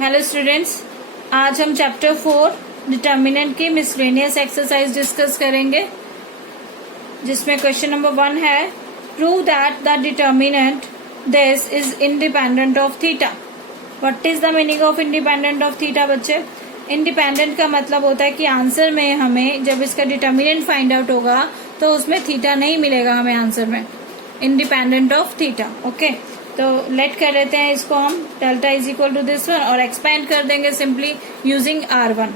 Hello students, आज हम chapter 4 determinant की मिसलेनियस एक्सरसाइज डिस्कस करेंगे, जिसमें क्वेश्चन नंबर 1 है prove that the determinant this is independent of theta. What is the meaning of independent of theta बच्चे? Independent का मतलब होता है कि आंसर में हमें जब इसका डिटर्मिनेंट फाइंड आउट होगा तो उसमें थीटा नहीं मिलेगा हमें आंसर में, इंडिपेंडेंट ऑफ थीटा। ओके, तो लेट कर लेते हैं इसको हम delta is equal to this one और एक्सपेंड कर देंगे सिंपली यूजिंग R1।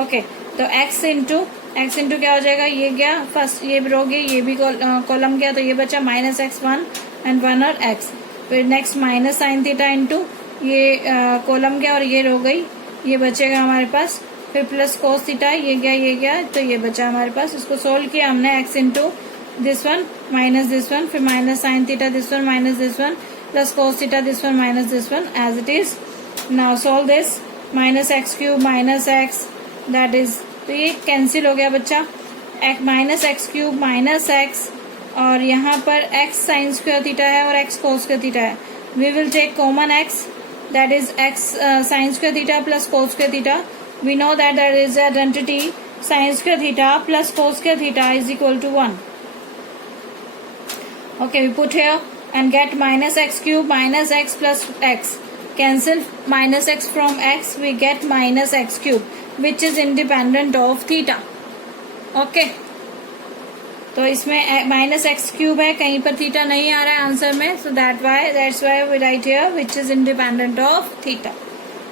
ओके, तो x इंटू क्या हो जाएगा, ये गया फर्स्ट, ये रो गई, ये भी कॉलम गया, तो ये बचा माइनस x1 एंड 1 और x। फिर next minus sine theta into ये कॉलम गया और ये रो गई, ये बचेगा हमारे पास। फिर प्लस कोस थीटा, ये गया, तो ये बचा हमारे पास। इसको सोल्व किया हमने, x into this one minus this one, फिर minus sine theta this one minus this one, plus cos theta this one minus this one as it is. Now solve this, minus x cube minus x, that is, तो ये cancel हो गया बच्चा, minus x cube minus x, और यहाँ पर x sine square theta है और x cos स्क्वायर थीटा है। We will take common x, that is x sine square theta plus cos square theta. We know that there is an identity sine square theta plus cos square theta is equal to 1. Okay, we put here and get minus x cube minus x plus x. Cancel minus x from x, we get minus x cube, which is independent of theta. Okay, तो इसमें minus x cube है, कहीं पर theta नहीं आ रहा है answer में, so that's why we write here which is independent of theta.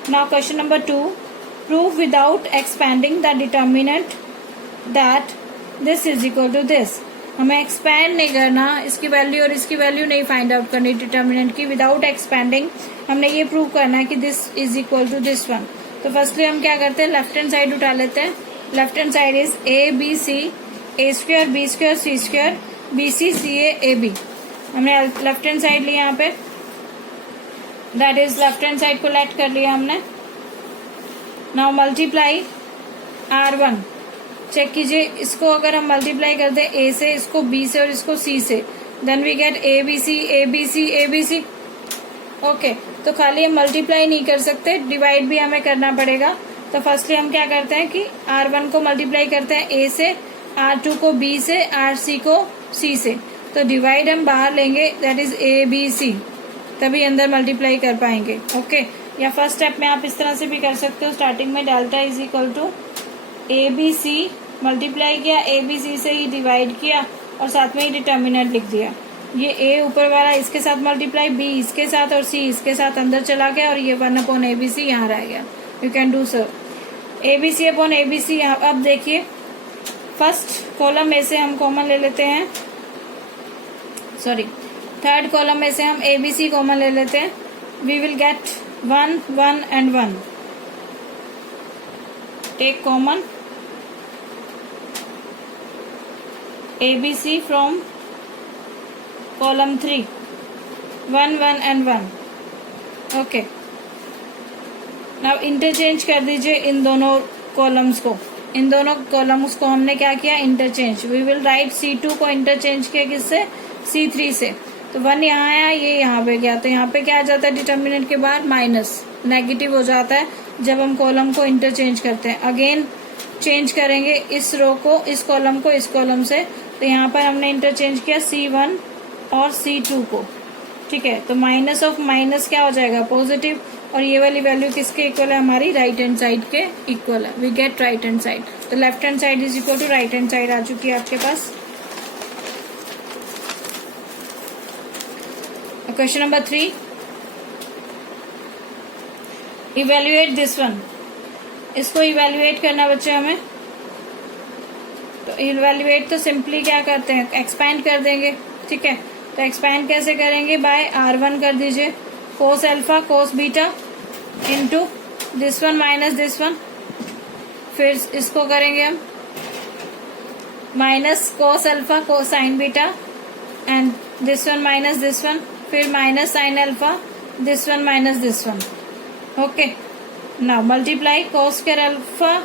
Now question number 2, prove without expanding the determinant that this is equal to this. हमें एक्सपैंड नहीं करना, इसकी वैल्यू और इसकी वैल्यू नहीं फाइंड आउट करनी determinant की। Without expanding हमने ये प्रूव करना है कि this is equal to this one. तो फर्स्टली हम क्या करते हैं, लेफ्ट हैंड साइड उठा लेते हैं। Left hand side is A B C, A square B square C square, B C C A B. हमने लेफ्ट हैंड साइड लिया यहाँ पे, that is left hand side को लेट कर लिया हमने। नाउ मल्टीप्लाई R1, चेक कीजिए, इसको अगर हम मल्टीप्लाई कर दे ए से, इसको बी से और इसको सी से, then we get A B C A B C A B C. Okay, तो खाली हम मल्टीप्लाई नहीं कर सकते, डिवाइड भी हमें करना पड़ेगा। तो फर्स्टली हम क्या करते हैं कि R1 को मल्टीप्लाई करते हैं ए से, R2 को बी से, RC को सी से। तो डिवाइड हम बाहर लेंगे, that is A B C, तभी अंदर मल्टीप्लाई कर पाएंगे। ओके, या फर्स्ट स्टेप में आप इस तरह से भी कर सकते हो, स्टार्टिंग में delta is equal to A B C multiply किया, ए बी सी से ही डिवाइड किया और साथ में ही डिटर्मिनेंट लिख दिया। ये ए ऊपर वाला इसके साथ मल्टीप्लाई, बी इसके साथ और सी इसके साथ अंदर चला गया, और ये 1 अपॉन ए बी सी यहाँ रह गया। You can do so, A B C upon A B C. अब देखिए, फर्स्ट कॉलम में से हम कॉमन ले लेते हैं, सॉरी थर्ड कॉलम में से हम ए बी सी कॉमन ले लेते हैं। We will get 1 1 and 1, take common ABC from column 3, 1 1 and 1. Okay, now interchange कर दीजिए इन दोनों कॉलम्स को। इन दोनों कॉलम्स को हमने क्या किया, interchange. We will write C2 को इंटरचेंज किया किससे, C3 से। तो 1 यहाँ आया, ये यहाँ पे गया, तो यहाँ पे क्या आ जाता है डिटर्मिनेंट के बाद माइनस, नेगेटिव हो जाता है जब हम कॉलम को इंटरचेंज करते हैं। अगेन चेंज करेंगे इस रो को, इस कॉलम को इस कॉलम से। तो यहाँ पर हमने इंटरचेंज किया C1 और C2 को, ठीक है। तो माइनस ऑफ माइनस क्या हो जाएगा, पॉजिटिव, और ये वाली वैल्यू किसके इक्वल है, हमारी राइट हैंड साइड के इक्वल है। We get right hand side, तो left hand side is equal to right hand side आ चुकी है आपके पास। Question number 3, evaluate this one. इसको इवेल्युएट करना बच्चे हमें, तो इवेल्युएट तो सिंपली क्या करते हैं, एक्सपैंड कर देंगे, ठीक है। तो एक्सपैंड कैसे करेंगे, बाय R1 कर दीजिए, cos alpha cos beta into this one minus this one. फिर इसको करेंगे हम minus cos alpha cos sine beta and this one minus this one, फिर minus sine alpha this one minus this one. Okay, now multiply cos square alpha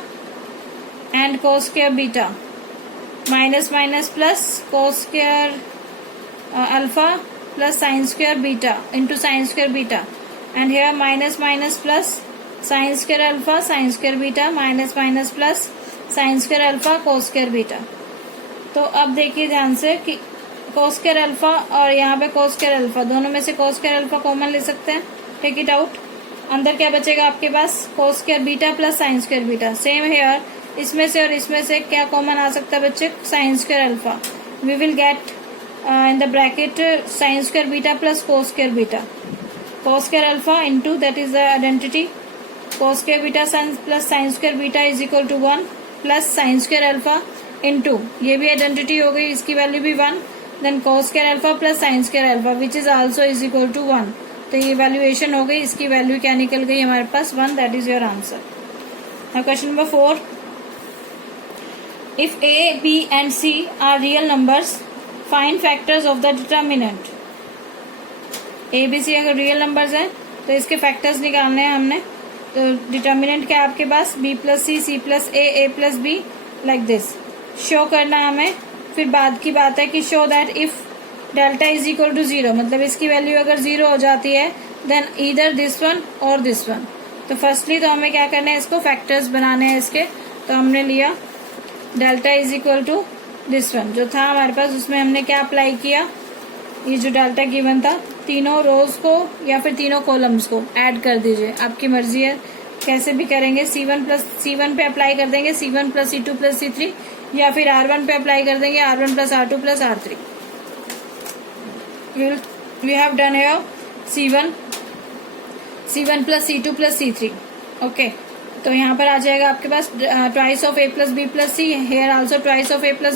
and cos square beta, minus minus plus cos square alpha plus sine square beta into sine square beta, and here minus minus plus sine square alpha sign square beta minus minus plus sine square alpha cos square beta. तो अब देखिए ध्यान से कि कोस square alpha और यहाँ पे कोस square alpha, दोनों में से कोस स्क्वायर अल्फा कॉमन ले सकते हैं, टेक इट आउट। अंदर क्या बचेगा आपके पास, cos square beta plus sine square beta. Same here, इसमें से और इसमें से क्या कॉमन आ सकता है बच्चे, sine square alpha. We will get in the bracket sine square beta plus cos square beta, cos square alpha into that is the identity cos square beta plus sine square beta is equal to 1 plus sine square alpha into, ये भी identity हो गई, इसकी value भी 1, then cos square alpha plus sine square alpha which is also is equal to 1। तो ये valuation हो गई, इसकी वैल्यू क्या निकल गई हमारे पास 1, that is your answer. Now question number 4, if a, b and c are real numbers, find factors of the determinant। a, b, c अगर रियल नंबर्स हैं तो इसके फैक्टर्स निकालने हैं हमने। तो डिटर्मिनेंट क्या है आपके पास, b plus C, C plus a plus B, like this show करना हमें। फिर बाद की बात है कि show that if delta is equal to 0, मतलब इसकी वैल्यू अगर 0 हो जाती है देन ईदर दिस वन और दिस वन। तो फर्स्टली तो हमें क्या करना है, इसको फैक्टर्स बनाने हैं इसके। तो हमने लिया delta is equal to this one जो था हमारे पास, उसमें हमने क्या अप्लाई किया, ये जो डेल्टा गिवन था, तीनों रोज को या फिर तीनों कॉलम्स को ऐड कर दीजिए, आपकी मर्जी है कैसे भी करेंगे। C1 पे अप्लाई कर देंगे C1 plus C2 plus C3, या फिर R1 पे अप्लाई कर देंगे R1 plus R2 plus R3। We have done here C1 plus C2 plus C3। Okay, तो यहाँ पर आ जाएगा आपके पास twice of A plus B plus C, here also twice of A plus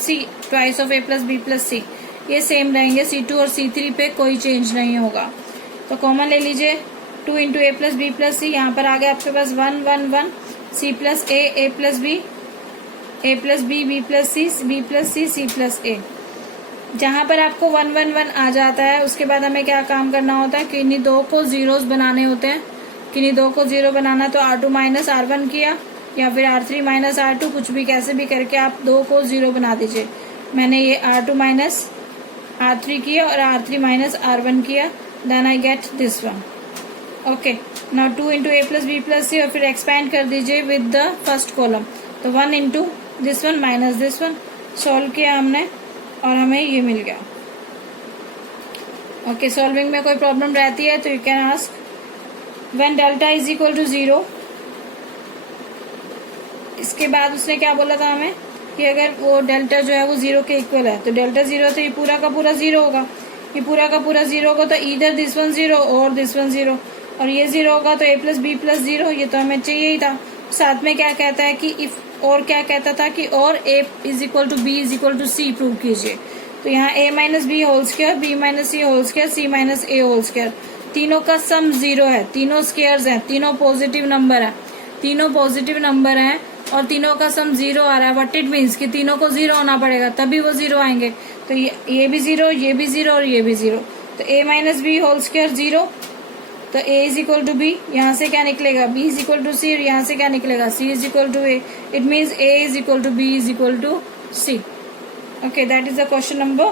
C, twice of A plus B plus C, ये same रहेंगे। C2 और C3 पे कोई चेंज नहीं होगा। तो कॉमन ले लीजिए 2 into A plus B plus सी, यहाँ पर आ गया आपके पास 1 1 1, C प्लस ए प्लस बी, ए प्लस बी प्लस सी, B plus C, C plus ए। जहां पर आपको 1 1 1 आ जाता है उसके बाद हमें क्या काम करना होता है, किन्हीं दो को जीरोस बनाने होते हैं। किन्हीं दो को जीरो बनाना तो R2 माइनस R1 किया या फिर R3 माइनस R2, कुछ भी कैसे भी करके आप दो को जीरो बना दीजिए। मैंने ये R2 माइनस R3 किया और R3 माइनस R1 किया, then I get this one. Okay, now 2 into A plus B plus C, और फिर एक्सपैंड कर दीजिए विद द फर्स्ट कॉलम। तो 1 into this one minus this one, solve किया हमने और हमें ये मिल गया। ओके, सॉल्विंग में कोई प्रॉब्लम रहती है तो you can ask. When delta is equal to 0, इसके बाद उसने क्या बोला था हमें कि अगर वो डेल्टा जो है वो 0 के इक्वल है, तो डेल्टा 0 तो ये पूरा का पूरा 0 होगा, ये पूरा का पूरा 0 होगा, तो इधर दिस वन 0 और दिस वन 0, और ये 0 होगा तो a प्लस बी प्लस 0, ये तो हमें चाहिए ही था। साथ में क्या कहता है कि इफ, और क्या कहता था कि और a is equal to B is equal to C prove कीजिए। तो यहाँ a minus B whole square, B minus C whole square, C minus A whole square, तीनों का सम 0 है, तीनों स्क्वायर्स हैं, तीनों पॉजिटिव नंबर है, तीनों पॉजिटिव नंबर हैं और तीनों का सम 0 आ रहा है। व्हाट इट मीन्स कि तीनों को 0 होना पड़ेगा तभी वो 0 आएंगे। तो ये भी 0, ये भी 0 और ये भी 0। तो a minus B whole square 0, तो a is equal to B, यहाँ से क्या निकलेगा b is equal to C, और यहाँ से क्या निकलेगा c is equal to a। It means a is equal to b is equal to c। Okay, that is the question number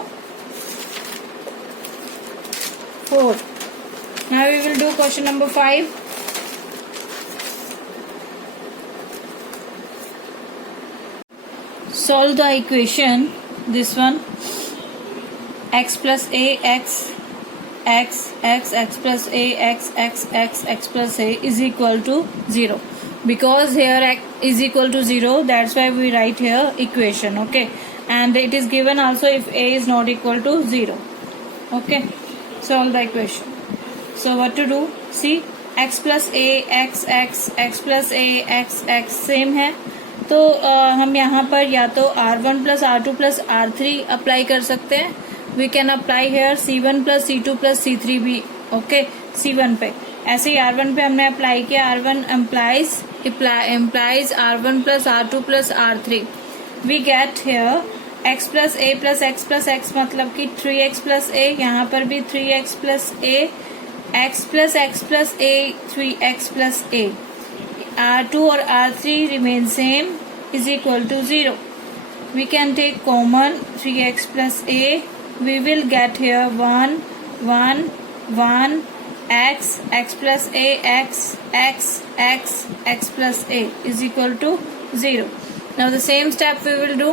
4। Now we will do question number 5। Solve the equation, this one, x plus a x plus a x plus a is equal to 0. Because here x is equal to 0, that's why we write here equation. Okay, and it is given also if a is not equal to 0. Okay, solve the equation. So what to do? See, x plus a x plus a x same है, तो हम यहाँ पर या तो R1 plus R2 plus R3 apply कर सकते हैं। We can apply here C1 plus C2 plus C3 भी। ओके, C1 पे ऐसे ही R1 पे हमने अप्लाई किया, R1 implies R1 plus R2 plus R3। We get here x plus x मतलब कि 3x प्लस a, यहाँ पर भी 3x plus a, x plus a 3x plus a, R2 और R3 remain same is equal to 0. We can take common 3x plus a. We will get here 1 1 1 x, x plus A, x, x, x, x plus A is equal to 0. Now the same step we will do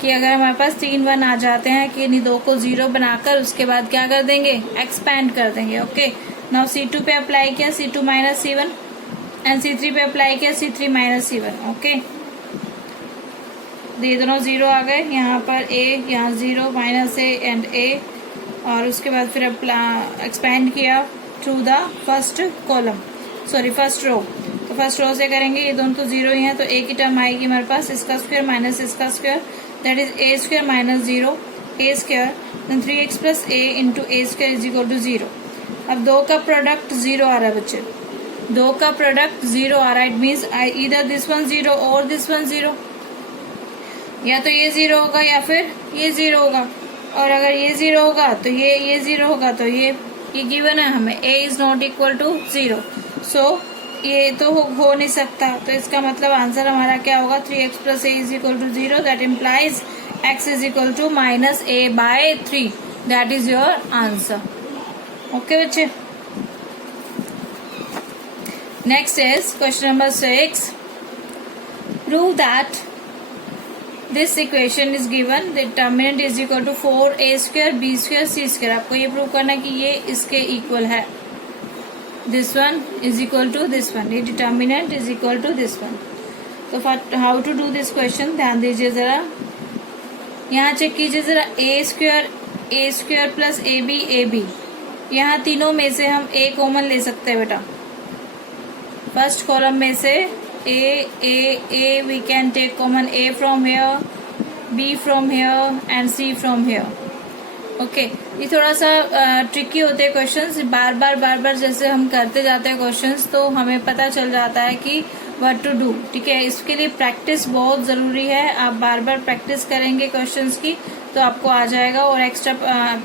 कि अगर हमारे पास 3 1 आ जाते हैं कि इन्हीं दो को 0 बनाकर उसके बाद क्या कर देंगे, एक्सपैंड कर देंगे. ओके, नाउ C2 पे अप्लाई किया C2 minus C1 and C3 पे अप्लाई किया C3 माइनस C1. ओके, ये दोनों 0 आ गए. यहाँ पर A, यहाँ 0 माइनस A एंड A, और उसके बाद फिर एक्सपैंड किया through the first column, sorry first row. तो फर्स्ट रो से करेंगे, ये दोनों तो 0 ही हैं, तो A की टर्म आएगी हमारे पास इसका स्क्वायर माइनस इसका square, that is A square minus 0 A square, then 3x plus A into A square is equal to 0. अब दो का प्रोडक्ट 0 आ रहा है बच्चे, दो का प्रोडक्ट 0 आ रहा है. It means either this one 0 और दिस वन 0. या तो ये 0 होगा या फिर ये 0 होगा, और अगर ये 0 होगा तो ये 0 होगा, तो ये गिवन है हमें A is not equal to 0. So ये तो हो नहीं सकता, तो इसका मतलब आंसर हमारा क्या होगा, 3x plus A is equal to 0. That implies x is equal to minus A by 3. That is your answer. Okay बच्चे, next is question number 6. Prove that this equation is given determinant is equal to 4a square b square c square. आपको ये prove करना है कि ये इसके equal है. This one is equal to this one, ये determinant is equal to this one. तो for how to do this question, ध्यान दीजिए जरा, यहाँ चेक कीजिए जरा, a square plus A B, यहाँ तीनों में से हम a कॉमन ले सकते हैं बेटा. फर्स्ट कॉलम में से a we can take common a from here, b from here and c from here. Okay, ये थोड़ा सा ट्रिकी होते हैं क्वेश्चंस. बार बार जैसे हम करते जाते हैं क्वेश्चंस तो हमें पता चल जाता है कि व्हाट टू डू. ठीक है, इसके लिए प्रैक्टिस बहुत जरूरी है. आप बार प्रैक्टिस करेंगे क्वेश्चंस की तो आपको आ जाएगा, और एक्स्ट्रा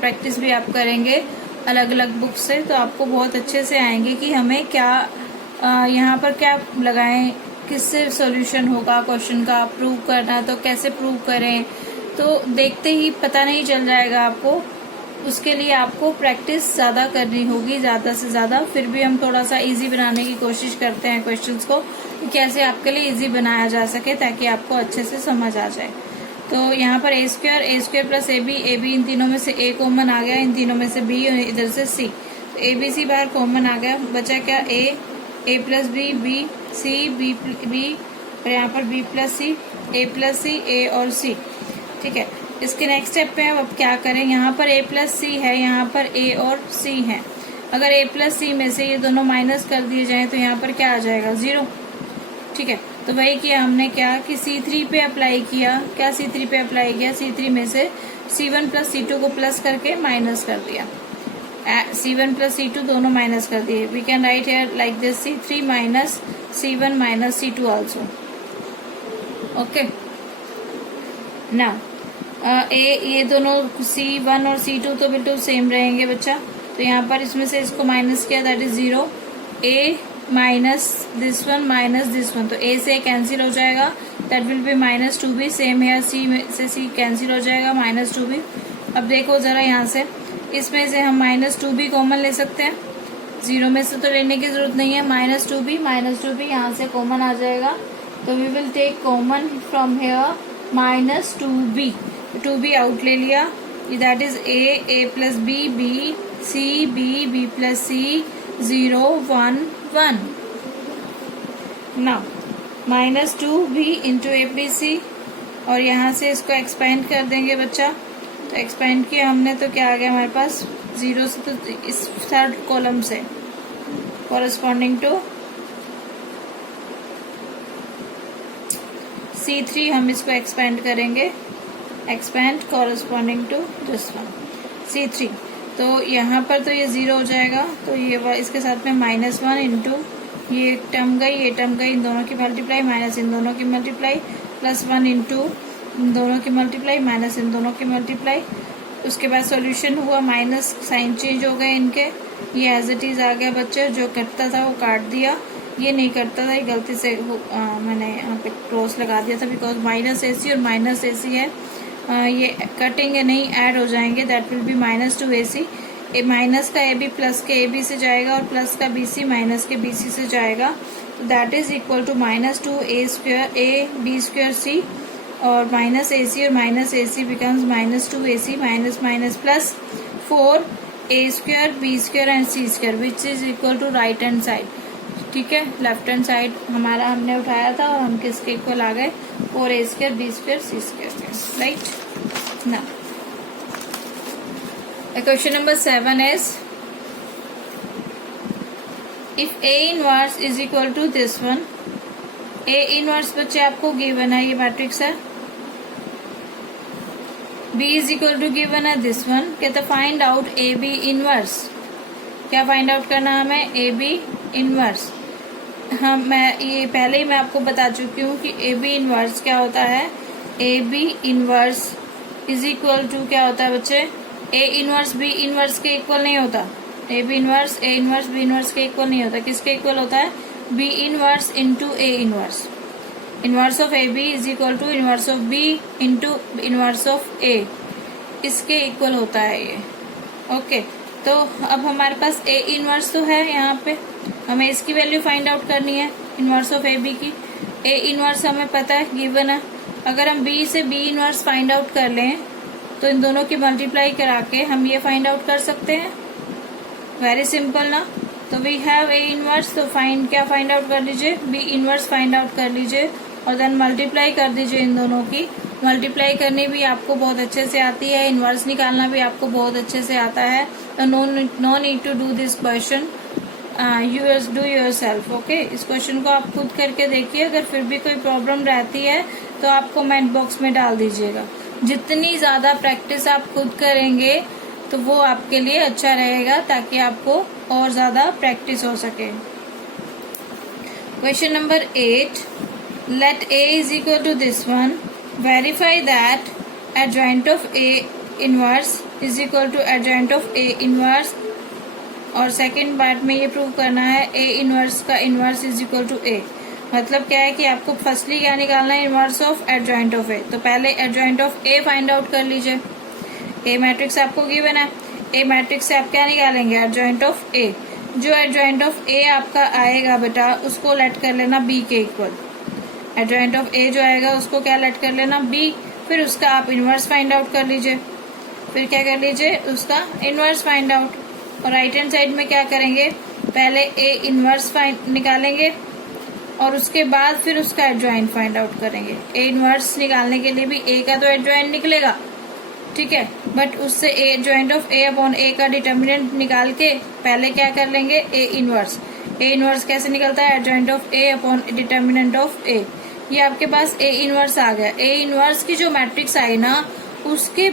प्रैक्टिस भी आप करेंगे अलग अलग बुक से तो आपको बहुत अच्छे से आएंगे कि हमें क्या यहाँ पर क्या लगाएं, किससे सॉल्यूशन होगा क्वेश्चन का. प्रूव करना तो कैसे प्रूव करें, तो देखते ही पता नहीं चल जाएगा आपको. उसके लिए आपको प्रैक्टिस ज़्यादा करनी होगी, ज़्यादा से ज़्यादा. फिर भी हम थोड़ा सा इजी बनाने की कोशिश करते हैं क्वेश्चंस को, कैसे आपके लिए इजी बनाया जा सके ताकि आपको अच्छे से समझ आ जाए. तो यहाँ पर a square plus A B, इन तीनों में से a कॉमन आ गया, इन तीनों में से b और इधर से c. तो a b c बाहर कॉमन आ गया, बचा क्या, a plus B C B और यहाँ पर b plus C, a plus C, a और c. ठीक है, इसके नेक्स्ट स्टेप पे अब क्या करें, यहाँ पर a प्लस सी है, यहाँ पर a और c है. अगर a प्लस सी में से ये दोनों माइनस कर दिए जाएं तो यहाँ पर क्या आ जाएगा, 0. ठीक है, तो वही किया हमने क्या कि C3 पे अप्लाई किया. क्या C3 पे अप्लाई किया, C3 में से C1 प्लस C2 को प्लस करके माइनस कर दिया. C1 प्लस C2 दोनों माइनस कर दिए. We can write here like this, C3 minus C1 minus C2 also. Okay, ना ये दोनों C1 और C2 तो बिल्कुल सेम रहेंगे बच्चा. तो यहाँ पर इसमें से इसको माइनस किया, that is 0. A minus this one minus this one, तो A से कैंसिल हो जाएगा, that will B minus 2b. Same है, C में से C कैंसिल हो जाएगा, माइनस 2b. अब देखो जरा, यहाँ से इसमें से हम माइनस 2b कॉमन ले सकते हैं. 0 में से तो लेने की जरूरत नहीं है. माइनस 2b यहाँ से कॉमन आ जाएगा, तो we will take common from here minus 2b. 2b out ले लिया, that is a plus b c b plus c 0 1 1. Now minus 2b into A plus C, और यहाँ से इसको एक्सपेंड कर देंगे बच्चा. तो एक्सपेंड किया हमने तो क्या आ गया हमारे पास, 0 से, तो इस थर्ड कॉलम से कॉरेस्पॉन्डिंग टू C3 हम इसको एक्सपेंड करेंगे, expand corresponding to this one C3. तो यहाँ पर तो ये 0 हो जाएगा, तो ये इसके साथ में -1 इंटू ये टर्म गई, ये टर्म गई, इन दोनों की मल्टीप्लाई माइनस इन दोनों की मल्टीप्लाई, प्लस 1 इंटू इन दोनों की मल्टीप्लाई माइनस इन दोनों की मल्टीप्लाई. उसके बाद सॉल्यूशन हुआ, माइनस साइन चेंज हो गए इनके, ये एज इट इज आ गया बच्चे. जो कटता था वो काट दिया, ये नहीं करता था, ये गलती से मैंने यहाँ पे क्रॉस लगा दिया था, बिकॉज माइनस AC और माइनस AC है. ये कटेंगे नहीं, ऐड हो जाएंगे, that will B -2AC. A minus का ए बी प्लस के ए बी से जाएगा और प्लस का बी सी माइनस के बी सी से जाएगा, that is equal to -2a² A B square C, और माइनस ए सी और minus A C becomes -2ac minus minus plus 4a² b² and c² which is equal to right hand side. ठीक है, left hand side हमारा हमने उठाया था और हम किसके इक्वल आ गए, 4a² b² c²। राइट ना, question number 7 is if A inverse is equal to this one, A inverse बच्चे आपको गिवन है, ये मैट्रिक्स है, B is equal to given है दिस वन, कहते find out A B inverse. क्या find out करना है हमें, ए बी इनवर्स। हाँ, मैं ये पहले ही मैं आपको बता चुकी हूँ कि ए बी इनवर्स क्या होता है, A B inverse is equal to क्या होता है बच्चे, ए इनवर्स बी इनवर्स के इक्वल नहीं होता, A B inverse A inverse B inverse के इक्वल नहीं होता, किसके इक्वल होता है, B inverse into A inverse. Inverse of A B is equal to inverse of B into inverse of A, इसके इक्वल होता है ये। ओके, तो अब हमारे पास ए इनवर्स तो है, यहाँ पे हमें इसकी वैल्यू फाइंड आउट करनी है, इनवर्स ऑफ ए बी की। ए इनवर्स हमें पता है, गिवन है। अगर हम बी से बी इनवर्स फाइंड आउट कर लें तो इन दोनों की मल्टीप्लाई करा के हम ये फाइंड आउट कर सकते हैं, वेरी सिंपल ना। तो वी हैव ए इनवर्स, तो क्या फाइंड आउट कर लीजिए, बी इनवर्स फाइंड आउट कर लीजिए और देन मल्टीप्लाई कर दीजिए इन दोनों की। मल्टीप्लाई करनी भी आपको बहुत अच्छे से आती है, इनवर्स निकालना भी आपको बहुत अच्छे से आता है, तो no need to do this question, do yourself. Okay, इस क्वेश्चन को आप खुद करके देखिए, अगर फिर भी कोई प्रॉब्लम रहती है तो आप कमेंट बॉक्स में डाल दीजिएगा। जितनी ज्यादा प्रैक्टिस आप खुद करेंगे तो वो आपके लिए अच्छा रहेगा, ताकि आपको और ज्यादा प्रैक्टिस हो सके। Question number 8, let a is equal to this one, verify that adjoint of a inverse is equal to adjoint of a inverse. और सेकेंड पार्ट में ये प्रूव करना है a इनवर्स का inverse is equal to a। मतलब क्या है कि आपको फर्स्टली क्या निकालना है, इनवर्स ऑफ एडजॉइंट ऑफ ए। तो पहले adjoint of A find out कर लीजिए, ए मैट्रिक्स आपको गिवन है, ए मैट्रिक्स से आप क्या निकालेंगे, एडजॉइंट ऑफ ए। जो एडजॉइंट ऑफ ए आपका आएगा बेटा, उसको लेट कर लेना बी के इक्वल। एडजॉइंट ऑफ ए जो आएगा उसको क्या लेट कर लेना, बी। फिर उसका आप इनवर्स फाइंड आउट कर लीजिए, फिर क्या कर लीजिए, उसका इनवर्स फाइंड आउट। और राइट हैंड साइड में क्या करेंगे, पहले ए इनवर्स निकालेंगे और उसके बाद फिर उसका एडजॉइंट फाइंड आउट करेंगे। ए इनवर्स निकालने के लिए भी ए का तो एडजॉइंट निकलेगा, ठीक है, बट उससे A adjoint of A upon A का डिटर्मिनेंट निकाल के पहले क्या कर लेंगे, ए इनवर्स। ए इनवर्स कैसे निकलता है, adjoint of A upon determinant of A. ये आपके पास ए इनवर्स आ गया। ए इनवर्स की जो मैट्रिक्स आई ना, उसके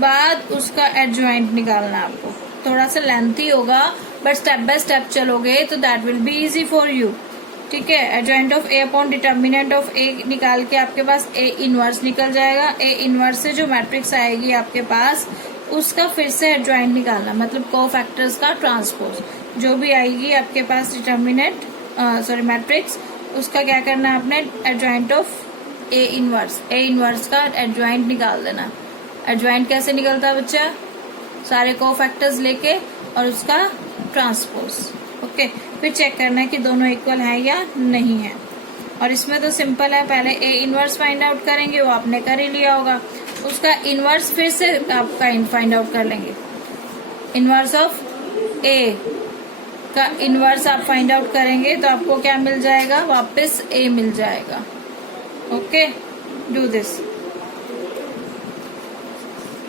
बाद उसका एडजॉइंट निकालना आपको थोड़ा सा लेंथी होगा, बट स्टेप बाय स्टेप चलोगे तो that will be easy for you. ठीक है, adjoint of A upon determinant of A निकाल के आपके पास ए इनवर्स निकल जाएगा। ए इनवर्स से जो मैट्रिक्स आएगी आपके पास, उसका फिर से एडजॉइंट निकालना, मतलब कोफैक्टर्स का ट्रांसपोज जो भी आएगी आपके पास डिटर्मिनेंट मैट्रिक्स, उसका क्या करना है आपने, एडजॉइंट ऑफ ए इनवर्स का एडजॉइंट निकाल देना। एडजॉइंट कैसे निकलता है बच्चा, सारे कोफैक्टर्स लेके और उसका ट्रांसपोज। ओके, फिर चेक करना है कि दोनों इक्वल है या नहीं है। और इसमें तो सिंपल है, पहले ए इनवर्स फाइंड आउट करेंगे, वो आपने कर ही लिया होगा। उसका इनवर्स फिर से आपका फाइंड आउट कर लेंगे। इनवर्स ऑफ ए का इनवर्स आप फाइंड आउट करेंगे तो आपको क्या मिल जाएगा, वापस ए मिल जाएगा। ओके, डू दिस,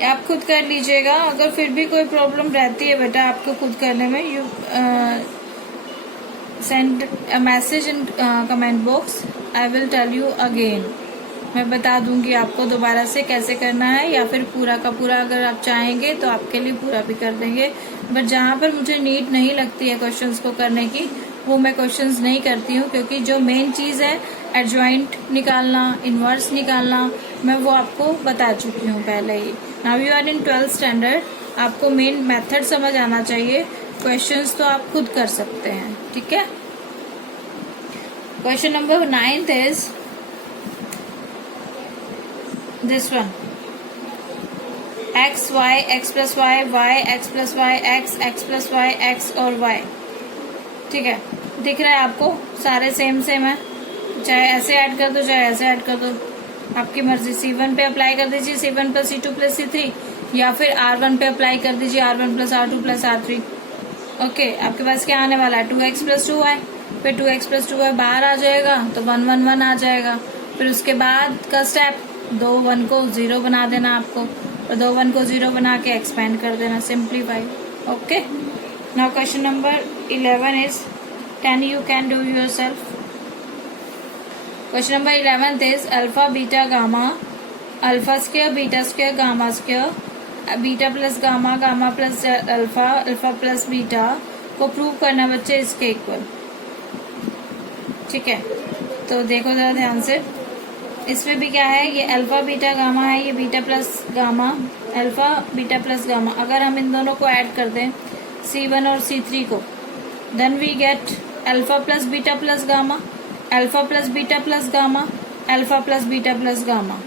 आप खुद कर लीजिएगा। अगर फिर भी कोई प्रॉब्लम रहती है बेटा आपको खुद करने में, you send a message in comment box, I will tell you again. मैं बता दूंगी आपको दोबारा से कैसे करना है, या फिर पूरा का पूरा अगर आप चाहेंगे तो आपके लिए पूरा भी कर देंगे। बट जहाँ पर मुझे नीड नहीं लगती है क्वेश्चंस को करने की, वो मैं क्वेश्चंस नहीं करती हूँ, क्योंकि जो मेन चीज़ है एडजॉइंट निकालना, इनवर्स निकालना, मैं वो आपको बता चुकी हूँ पहले ही। Now you are in 12th standard, आपको मेन मेथड समझ आना चाहिए, क्वेश्चंस तो आप खुद कर सकते हैं। ठीक है, question number 9 is this one, x y, x plus y, y x plus y, x plus y, x और वाई। ठीक है, दिख रहा है आपको, सारे सेम सेम है, चाहे ऐसे ऐड कर दो चाहे ऐसे ऐड कर दो, आपकी मर्जी। C1 पे अप्लाई कर दीजिए C1 plus C2 plus C3, या फिर R1 पे अप्लाई कर दीजिए R1 plus R2 plus R3। Okay, आपके पास क्या आने वाला है 2x प्लस 2y, फिर 2x प्लस 2y बाहर आ जाएगा तो 1 1 1 आ जाएगा। फिर उसके बाद का स्टेप 2 1 को 0 बना देना आपको, और 2 1 को 0 बना के एक्सपेंड कर देना, simplify. Okay, now question number 11 is 10 you can do yourself. Question number 11 is alpha beta gamma, alpha square beta square gamma square, beta plus gamma, gamma plus alpha, alpha plus beta को prove करना बच्चे इसके equal. ठीक है, तो देखो जरा ध्यान से, इसमें भी क्या है, ये अल्फा बीटा गामा है, ये beta plus gamma, alpha beta plus gamma. अगर हम इन दोनों को ऐड कर दें C1 और C3 को, then we get alpha plus beta plus gamma, alpha plus beta plus gamma, alpha plus beta plus gamma.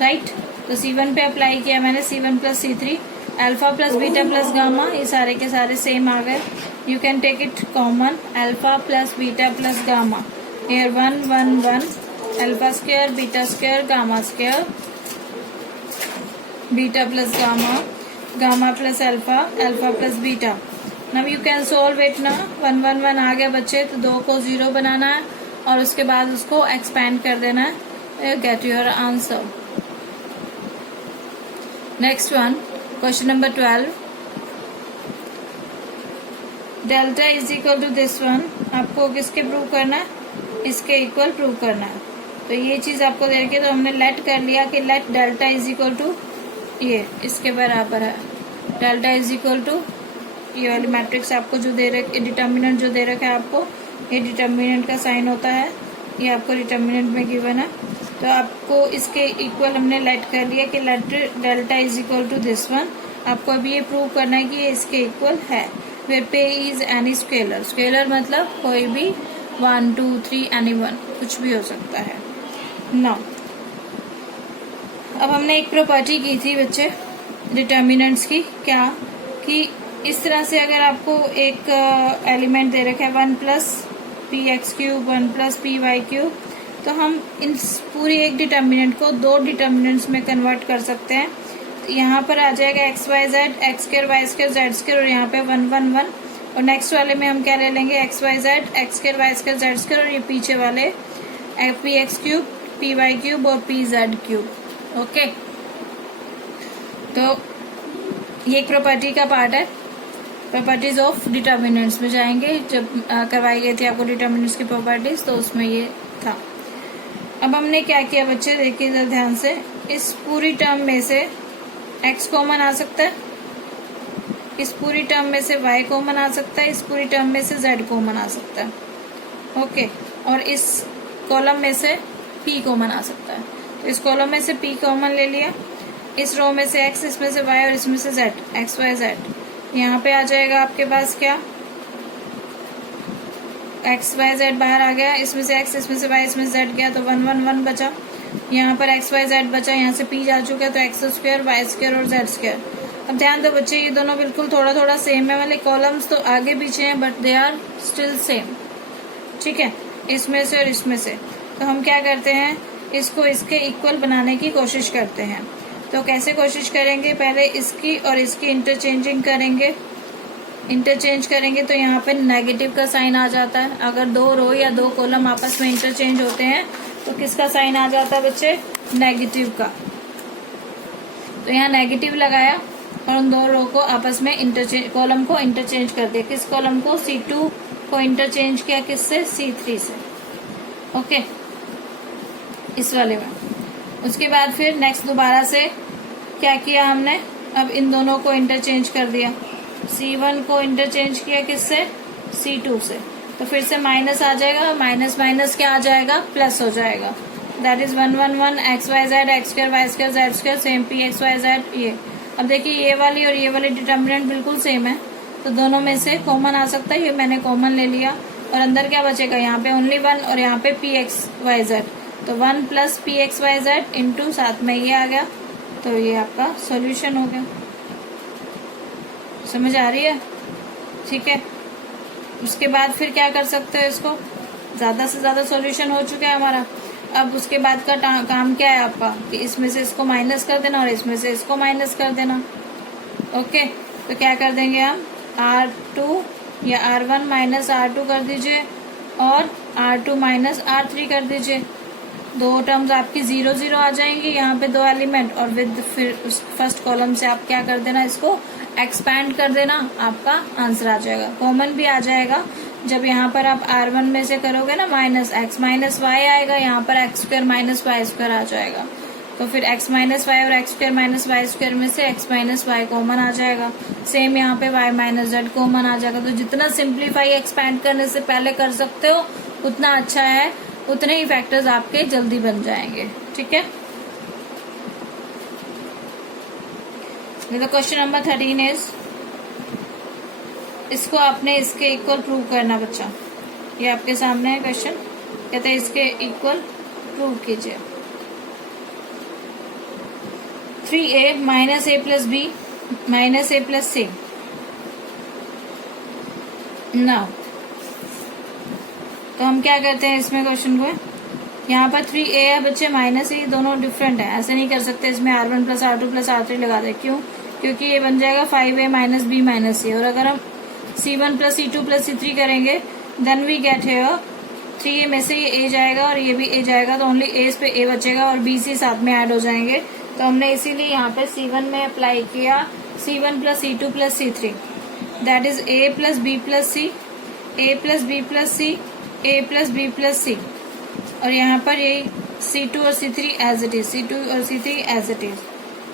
Right, तो C1 पे अप्लाई किया मैंने C1 plus C3, alpha plus beta plus gamma, ये सारे के सारे सेम आ गए। You can take it common, alpha plus beta plus gamma, here 1 1 1, alpha square beta square gamma square, beta plus gamma, gamma plus alpha, alpha plus beta. Now you can solve it ना, 1 1 1 आ गया बच्चे, तो 2 को 0 बनाना है और उसके बाद उसको एक्सपैंड कर देना है, get your answer. Next one, question number 12, delta is equal to this one, आपको किसके प्रूव करना है, इसके इक्वल प्रूव करना है। तो ये चीज आपको दे रखी है, तो हमने लेट कर लिया कि let delta is equal to ये इसके बराबर है, डेल्टा इज इक्वल टू ये वाली मैट्रिक्स आपको जो दे रखे, डिटर्मिनेंट जो दे रखा है आपको, ये डिटर्मिनेंट का साइन होता है, ये आपको डिटर्मिनेंट में गिवन है। तो आपको इसके इक्वल हमने लेट कर लिया कि let delta is equal to this one. आपको अभी ये प्रूव करना है कि ये इसके इक्वल है। वेयर पे इज एनी स्केलर, स्केलर मतलब कोई भी 1 2 3 एनी वन, कुछ भी हो सकता है। नाउ अब हमने एक प्रॉपर्टी की थी बच्चे डिटर्मिनेंट्स की, क्या कि इस तरह से अगर आपको एक एलिमेंट दे रखा है 1 plus p x cube 1 plus p y cube, तो हम इन पूरी एक डिटर्मिनेंट को 2 डिटर्मिनेंट्स में कन्वर्ट कर सकते हैं। तो यहाँ पर आ जाएगा x y z, x square y square z square, और यहाँ पे 1 1 1, और नेक्स्ट वाले में हम क्या ले लेंगे, x y z, x square y square z square, और ये पीछे वाले p x cube, p y cube और पी जेड क्यूब। ओके, तो ये एक प्रॉपर्टी का पार्ट है, प्रॉपर्टीज ऑफ डिटर्मिनेंट्स में जाएंगे, जब करवाई गई थी आपको डिटर्मिनेंट्स की प्रॉपर्टीज, तो उसमें ये था। अब हमने क्या किया बच्चे, देखिए जरा ध्यान से, इस पूरी टर्म में से x कॉमन आ सकता है, इस पूरी टर्म में से y कॉमन आ सकता है, इस पूरी टर्म में से z कॉमन आ सकता है। ओके, और इस कॉलम में से p कॉमन आ सकता है। तो इस कॉलम में से p कॉमन ले लिया, इस रो में से x, इसमें से y और इसमें से z, x y z। यहाँ पे आ जाएगा आपके पास क्या, एक्स वाई जेड बाहर आ गया, इसमें से x, इसमें से y, इसमें से z गया, तो 1 1 1 बचा। यहाँ पर एक्स वाई जेड बचा, यहाँ से p जा चुका है, तो एक्स स्क्वायर वाई स्क्वायर और जेड स्क्वायर। अब ध्यान दो बच्चे, ये दोनों बिल्कुल थोड़ा थोड़ा सेम है, वाले कॉलम्स तो आगे पीछे हैं but they are still same. ठीक है, इसमें से और इसमें से। तो हम क्या करते हैं, इसको इसके इक्वल बनाने की कोशिश करते हैं। तो कैसे कोशिश करेंगे, पहले इसकी और इसकी इंटरचेंजिंग करेंगे, इंटरचेंज करेंगे तो यहाँ पे नेगेटिव का साइन आ जाता है। अगर 2 रो या 2 कॉलम आपस में इंटरचेंज होते हैं तो किसका साइन आ जाता है बच्चे, नेगेटिव का। तो यहाँ नेगेटिव लगाया और उन 2 रो को आपस में इंटरचेंज, कॉलम को इंटरचेंज कर दिया। किस कॉलम को, C2 को इंटरचेंज किया किससे, C3 से। ओके, इस वाले में। उसके बाद फिर नेक्स्ट दोबारा से क्या किया हमने, अब इन दोनों को इंटरचेंज कर दिया। C1 को इंटरचेंज किया किससे, C2 से। तो फिर से माइनस आ जाएगा, माइनस माइनस क्या आ जाएगा, प्लस हो जाएगा। That is 1 1 1, x y z, x square y square z square, same p x y z. ये अब देखिए, ये वाली और ये वाली डिटर्मिनेंट बिल्कुल सेम है, तो दोनों में से कॉमन आ सकता है। ये मैंने कॉमन ले लिया और अंदर क्या बचेगा, यहाँ पे ओनली 1 और यहाँ पे पी एक्स वाई जेड। तो 1 plus p x y z into साथ में ये आ गया, तो ये आपका सॉल्यूशन हो गया। समझ आ रही है? ठीक है। उसके बाद फिर क्या कर सकते हो, इसको ज्यादा से ज्यादा सॉल्यूशन हो चुका है हमारा। अब उसके बाद का काम क्या है आपका कि इसमें से इसको माइनस कर देना और इसमें से इसको माइनस कर देना। ओके, तो क्या कर देंगे हम, R2 या R1 माइनस R2 कर दीजिए और R2 माइनस R3 कर दीजिए। दो टर्म्स आपकी 0 0 आ जाएंगी यहाँ पे, दो एलिमेंट, और विद फिर उस फर्स्ट कॉलम से आप क्या कर देना, इसको एक्सपैंड कर देना, आपका आंसर आ जाएगा। कॉमन भी आ जाएगा जब यहाँ पर आप R1 में से करोगे ना माइनस x माइनस वाई आएगा, यहाँ पर x square minus Y square आ जाएगा। तो फिर x माइनस वाई और x square minus Y square में से x माइनस वाई कॉमन आ जाएगा। सेम यहाँ पे y माइनस जेड कॉमन आ जाएगा। तो जितना सिंप्लीफाई एक्सपैंड करने से पहले कर सकते हो उतना अच्छा है, उतने ही फैक्टर्स आपके जल्दी बन जाएंगे। ठीक है। तो क्वेश्चन नंबर 13 इज, इसको आपने इसके इक्वल प्रूव करना बच्चा। ये आपके सामने है क्वेश्चन, कहते हैं इसके इक्वल प्रूव कीजिए। 3a minus a plus B minus a plus C. Now तो हम क्या करते हैं इसमें क्वेश्चन को, यहाँ पर 3a है बच्चे, माइनस ए, दोनों डिफरेंट है, ऐसे नहीं कर सकते इसमें R1 plus R2 plus R3 लगा दे। क्यों? क्योंकि ये बन जाएगा 5a माइनस बी माइनस सी। और अगर हम C1 plus C2 plus C3 करेंगे then we get hair 3a में से ये a जाएगा और ये भी a जाएगा, तो ओनली a पे a बचेगा और b c साथ में ऐड हो जाएंगे। तो हमने इसीलिए यहाँ पे C1 में अप्लाई किया C1 plus C2 plus C3, that is a plus B plus C, a plus B plus C, a plus B plus C. और यहाँ पर ये C2 और C3 as it is, C2 और C3 as it is.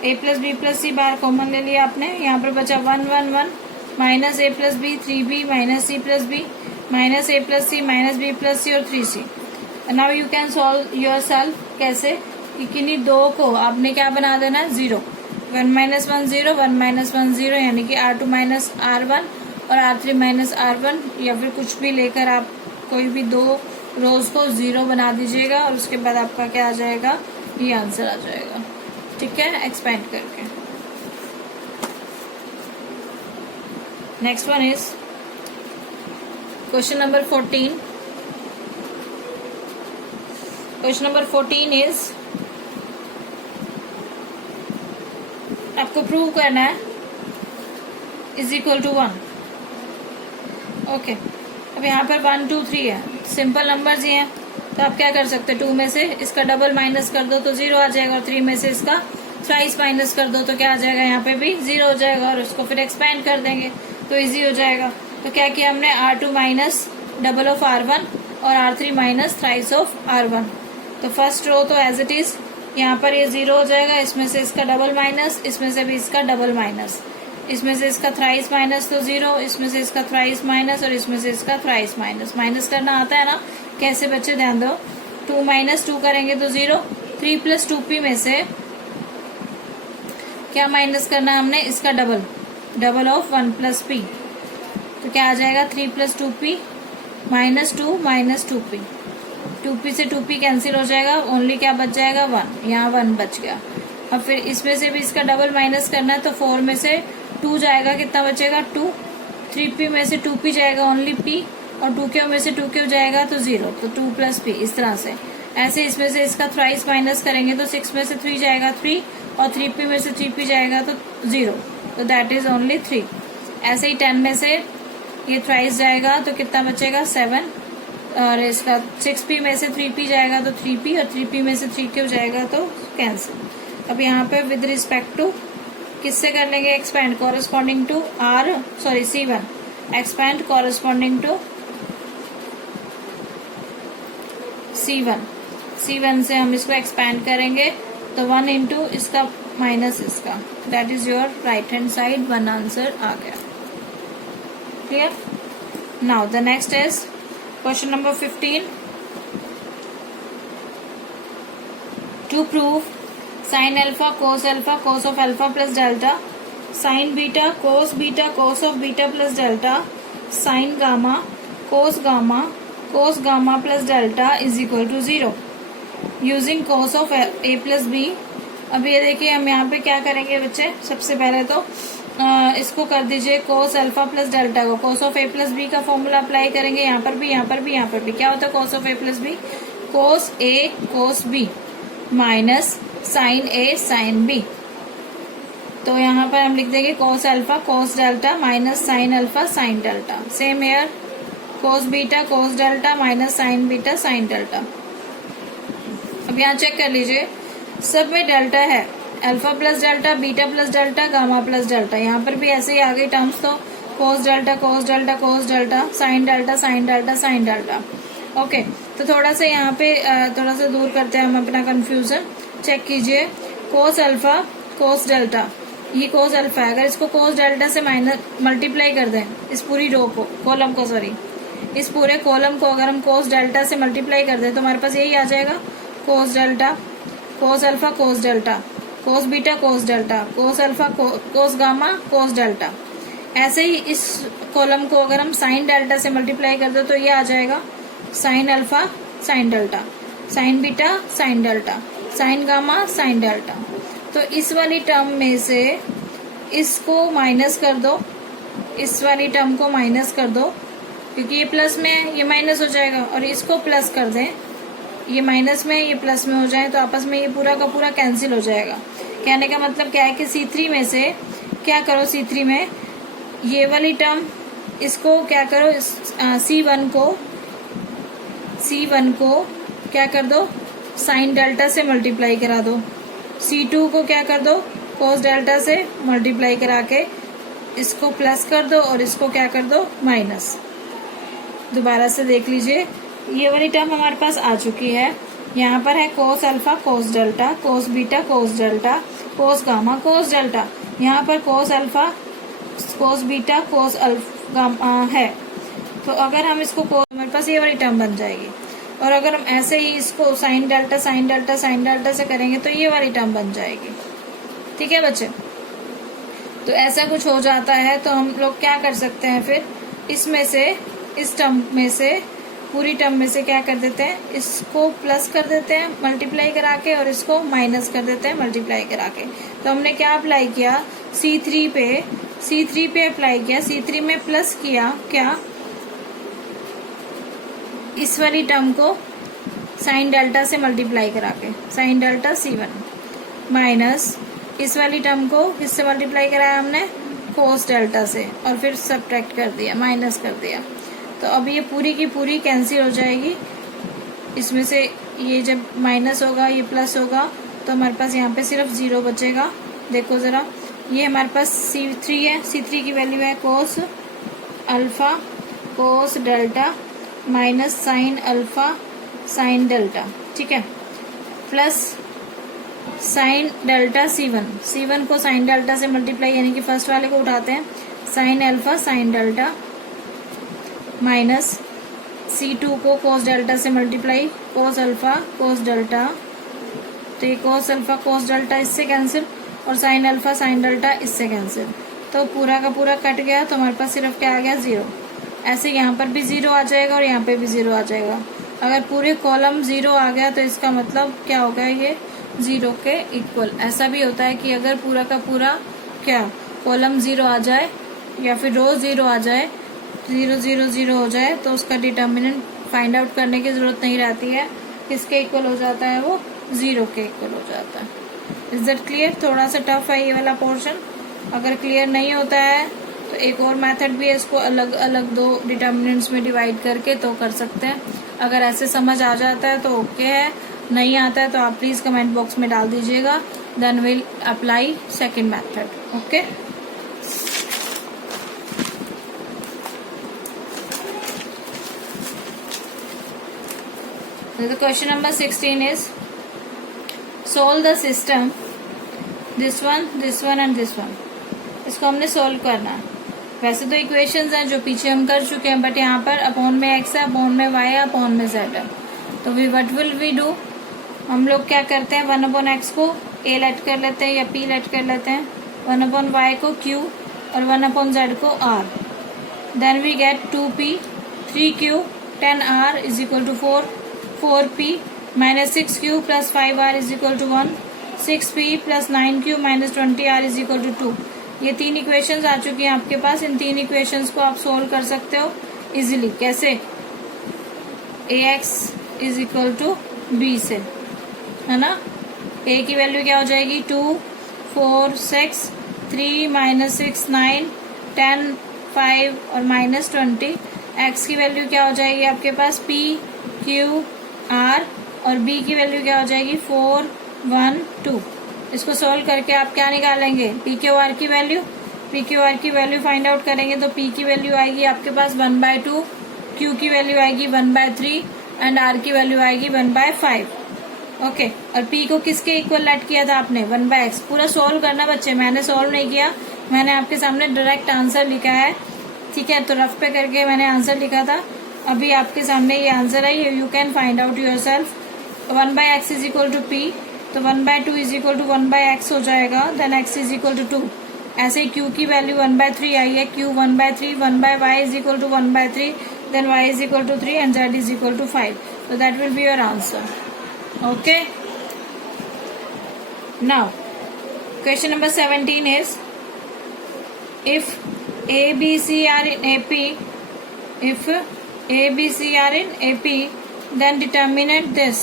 a plus B plus C बाहर common ले लिया आपने, यहाँ पर बचा 1 1 1 minus a plus B, 3b minus c plus B minus a plus C minus b plus C और 3c। Now you can solve yourself. कैसे? कि किन्हीं दो को आपने क्या बना देना है, 0। 1 माइनस 1 0, 1 माइनस 1 0, यानी कि R2 माइनस R1 और R3 माइनस R1, या फिर कुछ भी लेकर आप कोई भी दो रोज को 0 बना दीजिएगा और उसके बाद आपका क्या आ जाएगा, ये आंसर आ जाएगा। ठीक है, एक्सपेंड करके। Next one is question number 14। Question number 14 is, आपको प्रूव करना है इज इक्वल टू 1। ओके, अब यहाँ पर 1 2 3 है, सिंपल नंबर्स ही हैं, तो आप क्या कर सकते हैं, 2 में से इसका डबल माइनस कर दो तो 0 आ जाएगा, और 3 में से इसका थ्राइस माइनस कर दो तो क्या आ जाएगा, यहाँ पे भी 0 हो जाएगा, और उसको फिर एक्सपैंड कर देंगे तो इजी हो जाएगा। तो क्या किया हमने, R2 minus double of R1 और R3 minus thrice of R1। तो फर्स्ट रो तो एज इट इज, यहाँ पर ये 0 हो जाएगा, इसमें से इसका डबल माइनस, इसमें से भी इसका डबल माइनस, इसमें से इसका थ्राइस माइनस तो 0, इसमें से इसका थ्राइस माइनस और इसमें से इसका थ्राइस माइनस। माइनस करना आता है ना, कैसे बच्चे ध्यान दो, 2 माइनस 2 करेंगे तो 0, 3 प्लस 2p में से क्या माइनस करना है हमने, इसका double, double of 1 plus p, तो क्या आ जाएगा 3 plus 2p minus 2 minus 2p, 2p से 2p कैंसिल हो जाएगा, ओनली क्या बच जाएगा 1, यहाँ 1 बच गया। अब फिर इसमें से भी इसका डबल माइनस करना है, तो 4 में से 2 जाएगा, कितना बचेगा 2, 3p में से 2p जाएगा ओनली p, और 2q में से 2q जाएगा तो 0, तो 2 प्लस p, इस तरह से। ऐसे इसमें से इसका थ्राइस माइनस करेंगे तो 6 में से 3 जाएगा 3, और 3p में से 3p जाएगा तो 0, तो दैट इज ओनली 3। ऐसे ही 10 में से ये थ्राइस जाएगा तो कितना बचेगा 7, और इसका 6p में से 3p जाएगा तो 3p, और 3p में से 3q जाएगा तो कैंसिल। अब यहाँ पे विद रिस्पेक्ट टू किससे कर लेंगे, expand, corresponding to C1, expand corresponding to C1 से हम इसको एक्सपैंड करेंगे तो 1 इंटू इसका माइनस इसका, that is your right hand side, 1 answer आ गया। Clear? Now the next is question number 15। To prove sine alpha cos of alpha plus delta, sine beta cos of beta plus delta, sine gamma cos gamma plus delta is equal to 0, using cos of a plus B अब ये देखिए हम यहाँ पे क्या करेंगे बच्चे, सबसे पहले तो इसको कर दीजिए कोस अल्फा प्लस डेल्टा को, cos of A plus B का फॉर्मूला अप्लाई करेंगे यहाँ पर भी, यहाँ पर भी, यहाँ पर भी। क्या होता है cos of A plus B? Cos A cos B minus sine A sine B. तो यहाँ पर हम लिख देंगे cos alpha cos delta minus sine alpha sine delta. Same here cos beta cos delta minus sine beta sine delta. अब यहाँ check कर लीजिए, सब में डेल्टा है, alpha plus delta, beta plus delta, gamma plus delta. यहाँ पर भी ऐसे ही आ गई टर्म्स, तो कोस डेल्टा कोस डेल्टा कोस delta, sine delta sine delta sine delta. Okay, तो थोड़ा सा यहाँ पे थोड़ा सा दूर करते हैं हम अपना कंफ्यूजन। चेक कीजिए, कोस अल्फा कोस डेल्टा, ये कोस अल्फा है, अगर इसको कोस डेल्टा से माइनस मल्टीप्लाई कर दें, इस पूरी रो को, कॉलम को, सॉरी इस पूरे कॉलम को अगर हम कोस डेल्टा से मल्टीप्लाई कर दें तो हमारे पास यही आ जाएगा, कोस डेल्टा कोस अल्फा कोस डेल्टा, कोस बीटा कोस डेल्टा, कोस अल्फा कोस गामा कोस डेल्टा। ऐसे ही इस कॉलम को अगर हम साइन डेल्टा से मल्टीप्लाई कर दे तो ये आ जाएगा sign alpha sine delta, sine beta sine delta, sine gamma sine delta. तो इस वाली टर्म में से इसको माइनस कर दो, इस वाली टर्म को माइनस कर दो, क्योंकि ये प्लस में है, ये माइनस हो जाएगा, और इसको प्लस कर दें, ये माइनस में ये प्लस में हो जाए तो आपस में ये पूरा का पूरा कैंसिल हो जाएगा। कहने का मतलब क्या है कि C3 में से क्या करो, C3 में ये वाली टर्म इसको क्या करो, C1 को क्या कर दो, साइन डेल्टा से मल्टीप्लाई करा दो, C2 को क्या कर दो, कोस डेल्टा से मल्टीप्लाई करा के इसको प्लस कर दो और इसको क्या कर दो, माइनस। दोबारा से देख लीजिए, ये वाली टर्म हमारे पास आ चुकी है। यहाँ पर है कोस अल्फा कोस डेल्टा, कोस beta cos delta, cos gamma कोस डेल्टा। यहाँ पर कोस alpha cos beta cos gamma है, तो अगर हम इसको हमारे पास ये वाली टर्म बन जाएगी। और अगर हम ऐसे ही इसको sine delta sine delta sine delta से करेंगे तो ये वाली टर्म बन जाएगी। ठीक है बच्चे, तो ऐसा कुछ हो जाता है तो हम लोग क्या कर सकते हैं, फिर इसमें से, इस टर्म में से, पूरी टर्म में से क्या कर देते हैं, इसको प्लस कर देते हैं मल्टीप्लाई करा के और इसको माइनस कर देते हैं मल्टीप्लाई करा के। तो हमने क्या अप्लाई किया, C3 पे अप्लाई किया, C3 में प्लस किया क्या, इस वाली टर्म को साइन डेल्टा से मल्टीप्लाई करा के, साइन डेल्टा C1 माइनस इस वाली टर्म को किससे मल्टीप्लाई कराया हमने, कोस डेल्टा से, और फिर सब्ट्रैक्ट कर दिया, माइनस कर दिया। तो अब ये पूरी की पूरी कैंसिल हो जाएगी, इसमें से ये जब माइनस होगा ये प्लस होगा तो हमारे पास यहाँ पे सिर्फ 0 बचेगा। देखो ज़रा, ये हमारे पास C3 है, C3 की वैल्यू है कोस alpha cos delta minus sine alpha sine delta, ठीक है, प्लस साइन डेल्टा C1 को साइन डेल्टा से मल्टीप्लाई, यानी कि फर्स्ट वाले को उठाते हैं, sign alpha sine delta minus C2 को कोस डेल्टा से मल्टीप्लाई, कोस अल्फा कोस डेल्टा, तो ये कोस अल्फा कोस डेल्टा इससे कैंसिल और साइन अल्फा साइन डेल्टा इससे कैंसिल, तो पूरा का पूरा कट गया। तो हमारे पास सिर्फ क्या आ गया, 0। ऐसे यहाँ पर भी 0 आ जाएगा और यहाँ पे भी 0 आ जाएगा। अगर पूरे कॉलम 0 आ गया तो इसका मतलब क्या होगा, ये 0 के इक्वल। ऐसा भी होता है कि अगर पूरा का पूरा क्या कॉलम 0 आ जाए या फिर रो 0 आ जाए, 0 0 0 हो जाए, तो उसका डिटर्मिनेंट फाइंड आउट करने की जरूरत नहीं रहती है, किसके इक्वल हो जाता है, वो 0 के इक्वल हो जाता है। Is that clear? थोड़ा सा टफ है ये वाला पोर्शन, अगर क्लियर नहीं होता है तो एक और मेथड भी है, इसको अलग अलग 2 डिटर्मिनेंट्स में डिवाइड करके तो कर सकते हैं। अगर ऐसे समझ आ जाता है तो ओके है, नहीं आता है तो आप प्लीज़ कमेंट बॉक्स में डाल दीजिएगा, then will apply second method. Okay, the question number 16 is solve the system this one and this one। इसको हमने सोल्व करना है। वैसे तो इक्वेशंस हैं जो पीछे हम कर चुके हैं, बट यहाँ पर अपॉन में x है, अपॉन में y है, अपॉन में z है। तो व्हाट विल वी डू, हम लोग क्या करते हैं, 1/x को a लेट कर लेते हैं या p लेट कर लेते हैं, 1/y को q और 1/z को r। Then we get 2p 3q 10r is equal to 4, 4p minus 6q plus 5r is equal to 1, 6p plus 9q minus 20r is equal to 2। ये 3 equations आ चुकी हैं आपके पास। इन 3 इक्वेशंस को आप solve कर सकते हो इजीली। कैसे? ax is equal to b से, है ना। a की वैल्यू क्या हो जाएगी? 2, 4, 6, 3, माइनस 6, 9, 10, 5 और माइनस 20। x की वैल्यू क्या हो जाएगी आपके पास? p, q, r और b की वैल्यू क्या हो जाएगी? 4, 1, 2। इसको सोल्व करके आप क्या निकालेंगे? p q r की वैल्यू। p q r की वैल्यू फाइंड आउट करेंगे तो p की वैल्यू आएगी आपके पास 1/2, q की वैल्यू आएगी 1/3 एंड r की वैल्यू आएगी 1/5। ओके, और p को किसके इक्वल लेट किया था आपने? 1/x। पूरा सोल्व करना बच्चे, मैंने सोल्व नहीं किया, मैंने आपके सामने डायरेक्ट आंसर लिखा है, ठीक है। तो रफ पे करके मैंने आंसर लिखा था, अभी आपके सामने ये आंसर है, you can find out yourself. 1/x is equal to p, तो 1/2 इज इक्वल टू 1/x हो जाएगा, then x is equal to 2। ऐसे ही q की वैल्यू 1/3 आई है, q 1/3, 1/y is equal to 1/3, then y is equal to 3 and z is equal to 5। So that will be your answer. Okay. Now, question number 17 is, if A, B, C are in AP, if A, B, C are in AP, then determinate this.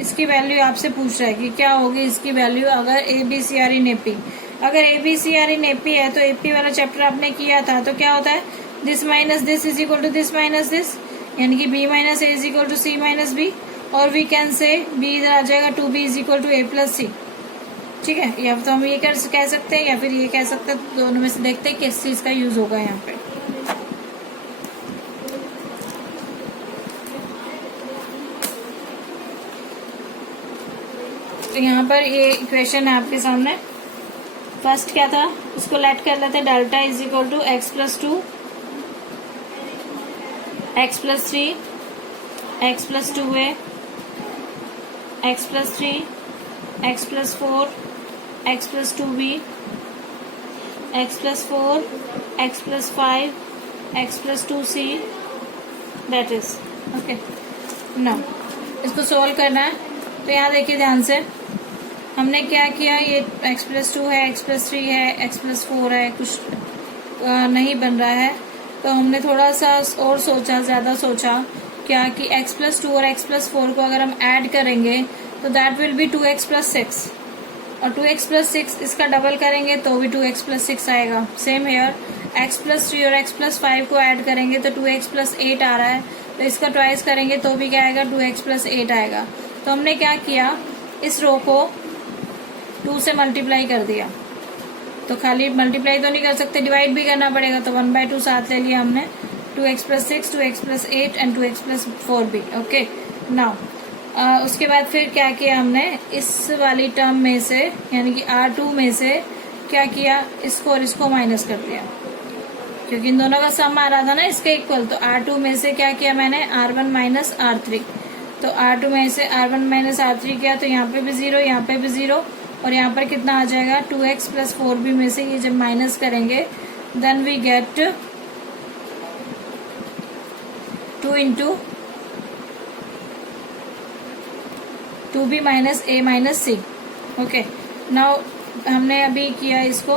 इसकी value आपसे पूछ रहा है कि क्या होगी इसकी वैल्यू अगर A, B, C are in AP। अगर A, B, C are in AP है तो AP वाला चैप्टर आपने किया था, तो क्या होता है? This minus this is equal to this minus this, यानी कि b minus A is equal to C minus B, और वी कैन से b इधर आ जाएगा 2b is equal to a plus C, ठीक है। या तो हम ये कह सकते हैं या फिर ये कह सकते हैं, दोनों में से देखते हैं किस चीज का यूज होगा यहाँ पे। तो यहाँ पर ये इक्वेशन है आपके सामने। फर्स्ट क्या था, इसको लेट कर लेते हैं, delta is equal to x plus 2, x plus 3, x plus 2a, x plus 3, x plus 4, x plus 2b, x plus 4, x plus 5, x plus 2c, that is okay. Now इसको solve करना है, तो यहाँ देखिए ध्यान से, हमने क्या किया, ये x प्लस 2 है, x प्लस 3 है, x प्लस 4 है, कुछ नहीं बन रहा है, तो हमने थोड़ा सा और सोचा, ज़्यादा सोचा क्या कि x प्लस 2 और x प्लस 4 को अगर हम ऐड करेंगे तो that will B 2x plus 6, और 2x प्लस 6 इसका डबल करेंगे तो भी 2x प्लस 6 आएगा। सेम हेयर, x प्लस 3 और x प्लस 5 को ऐड करेंगे तो 2x प्लस 8 आ रहा है, तो इसका ट्वाइस करेंगे तो भी क्या आएगा? 2x प्लस 8 आएगा। तो हमने क्या किया, इस रो को 2 से मल्टीप्लाई कर दिया, तो खाली मल्टीप्लाई तो नहीं कर सकते, डिवाइड भी करना पड़ेगा, तो 1/2 साथ ले लिया हमने, 2x plus 6, 2x plus 8 and 2x plus 4 भी। ओके, नाउ उसके बाद फिर क्या किया हमने, इस वाली टर्म में से यानी कि R2 में से क्या किया, इसको और इसको माइनस कर दिया, क्योंकि इन दोनों का सम आ रहा था ना इसके इक्वल। तो R2 में से क्या किया मैंने, R1 माइनस R3, तो R2 में से R1 माइनस R3 किया, तो यहाँ पे भी 0, यहाँ पे भी 0, और यहाँ पर कितना आ जाएगा, 2x प्लस 4b में से ये जब माइनस करेंगे then we get 2 into 2b minus a minus C. Okay, now हमने अभी किया इसको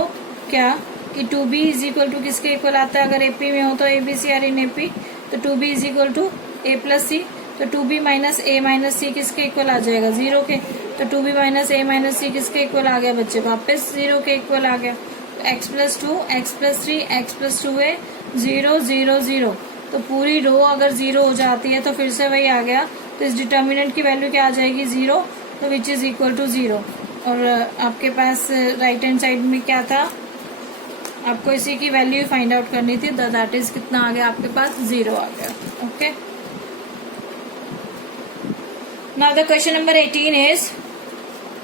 क्या कि 2b इज इक्वल टू किसके इक्वल आता है, अगर AP में हो तो A, B, C are in AP, तो 2b is equal to a plus C, तो 2b माइनस a माइनस सी किसके इक्वल आ जाएगा, 0 के। तो 2b माइनस a माइनस सी किसके इक्वल आ गया बच्चे, वापस 0 के इक्वल आ गया। तो x plus 2, x plus 3, x plus 2a, 0, 0, 0, तो पूरी रो अगर 0 हो जाती है तो फिर से वही आ गया, तो इस डिटर्मिनेंट की वैल्यू क्या आ जाएगी, 0, तो विच इज इक्वल टू 0। और आपके पास राइट हैंड साइड में क्या था, आपको इसी की वैल्यू फाइंड आउट करनी थी, दैट इज कितना आ गया आपके पास, 0 आ गया। Okay, now the question number 18 is,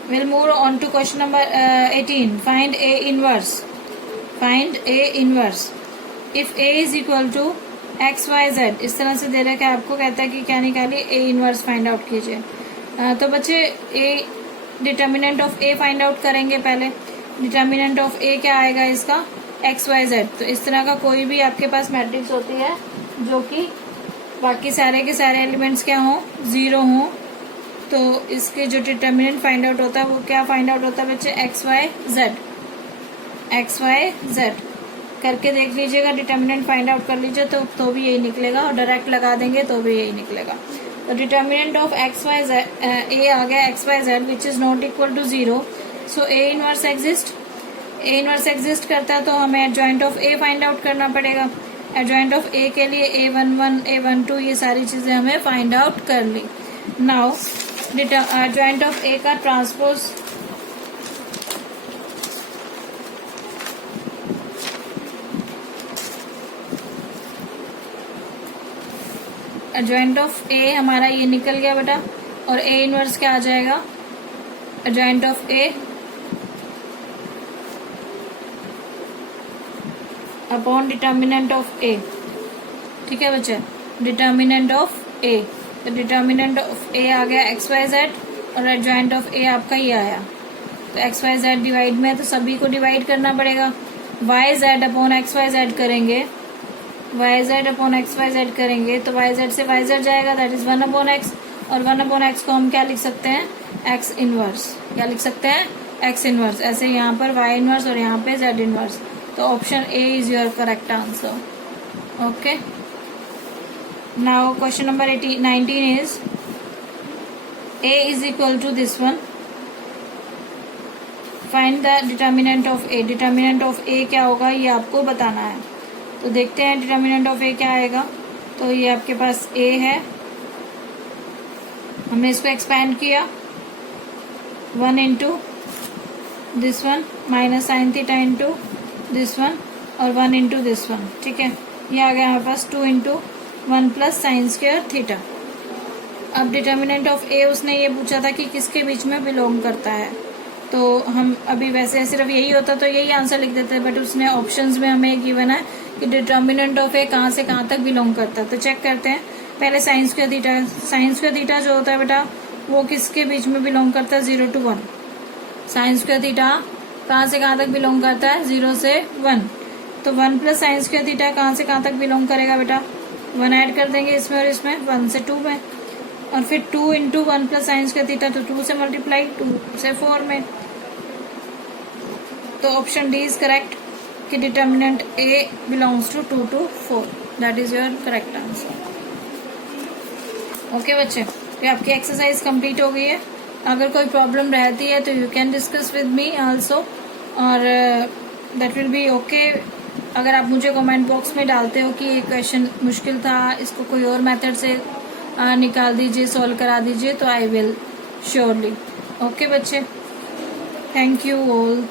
we'll move on to question number 18. Find A inverse. Find A inverse. If A is equal to x y z, इस तरह से दे रखा है आपको, कहता है कि क्या निकालिए, A इनवर्स फाइंड आउट कीजिए। तो बच्चे A determinant of A find out करेंगे पहले। डिटर्मिनेंट ऑफ A क्या आएगा इसका, x y z। तो इस तरह का कोई भी आपके पास मैट्रिक्स होती है जो कि बाकी सारे के सारे एलिमेंट्स क्या हों, 0 हों, तो इसके जो डिटर्मिनेंट फाइंड आउट होता है वो क्या फाइंड आउट होता है बच्चे, एक्स वाई जेड करके देख लीजिएगा, डिटर्मिनेंट फाइंड आउट कर लीजिए तो भी यही निकलेगा, और डायरेक्ट लगा देंगे तो भी यही निकलेगा। तो determinant of x y z A आ गया x y z which is not equal to 0, so A inverse exist करता है, तो हमें adjoint of A find out करना पड़ेगा। एडजॉइंट ऑफ ए के लिए A11 A12 ये सारी चीजें हमें फाइंड आउट कर ली। नाउ एडजॉइंट ऑफ ए का ट्रांसपोज, एडजॉइंट ऑफ ए हमारा ये निकल गया बेटा, और ए इनवर्स क्या आ जाएगा, adjoint of A upon determinant of A. ठीक है बच्चे, डिटर्मिनेंट ऑफ ए, तो डिटर्मिनेंट ऑफ ए आ गया एक्स वाई जेड, और एडजॉइंट ऑफ ए आपका ये आया। तो एक्स वाई जेड डिवाइड में, तो सभी को डिवाइड करना पड़ेगा। Y z upon x y z करेंगे, y z upon x y z करेंगे तो वाई जेड से वाई जेड जाएगा, दैट इज 1 अपॉन एक्स, और 1 अपॉन एक्स को हम क्या लिख सकते हैं, एक्स इनवर्स। क्या लिख सकते हैं, एक्स इनवर्स। ऐसे यहाँ पर वाई इनवर्स और यहाँ पे जेड इनवर्स, तो option A is your correct answer. Okay, now question number 19 is a is equal to this one, find the determinant of a। Determinant of a क्या होगा ये आपको बताना है, तो देखते हैं डिटर्मिनेंट ऑफ a क्या आएगा। तो ये आपके पास a है, हमने इसको एक्सपैंड किया 1 into this one minus sine theta into this one और 1 इंटू दिस वन। ठीक है, ये आ गया हमारे पास 2 into 1 plus sine square theta. अब डिटर्मिनेंट ऑफ ए उसने ये पूछा था कि किसके बीच में बिलोंग करता है, तो हम अभी वैसे सिर्फ यही होता तो यही आंसर लिख देते, बट उसने ऑप्शंस में हमें गिवन है कि डिटर्मिनेंट ऑफ ए कहाँ से कहाँ तक बिलोंग करता है। तो चेक करते हैं पहले sign square theta. Sign square theta जो होता है बेटा वो किसके बीच में बिलोंग करता है, 0 to 1। साइन स्क्वायर थीटा कहाँ से कहाँ तक बिलोंग करता है, 0 से 1। तो 1 प्लस साइन स्क्वायर थीटा कहाँ से कहाँ तक बिलोंग करेगा बेटा, 1 ऐड कर देंगे इसमें और इसमें, 1 से 2 में, और फिर 2 into 1 plus sine square theta, तो 2 से मल्टीप्लाई 2 से 4 में। तो ऑप्शन डी इज करेक्ट कि determinant A belongs to 2 to 4, that is your correct answer. Okay बच्चे, तो आपकी एक्सरसाइज कंप्लीट हो गई है। अगर कोई प्रॉब्लम रहती है तो you can discuss with me also, और दैट विल बी ओके। अगर आप मुझे कमेंट बॉक्स में डालते हो कि ये क्वेश्चन मुश्किल था, इसको कोई और मेथड से निकाल दीजिए, सॉल्व करा दीजिए, तो आई विल श्योरली। ओके बच्चे, थैंक यू ऑल।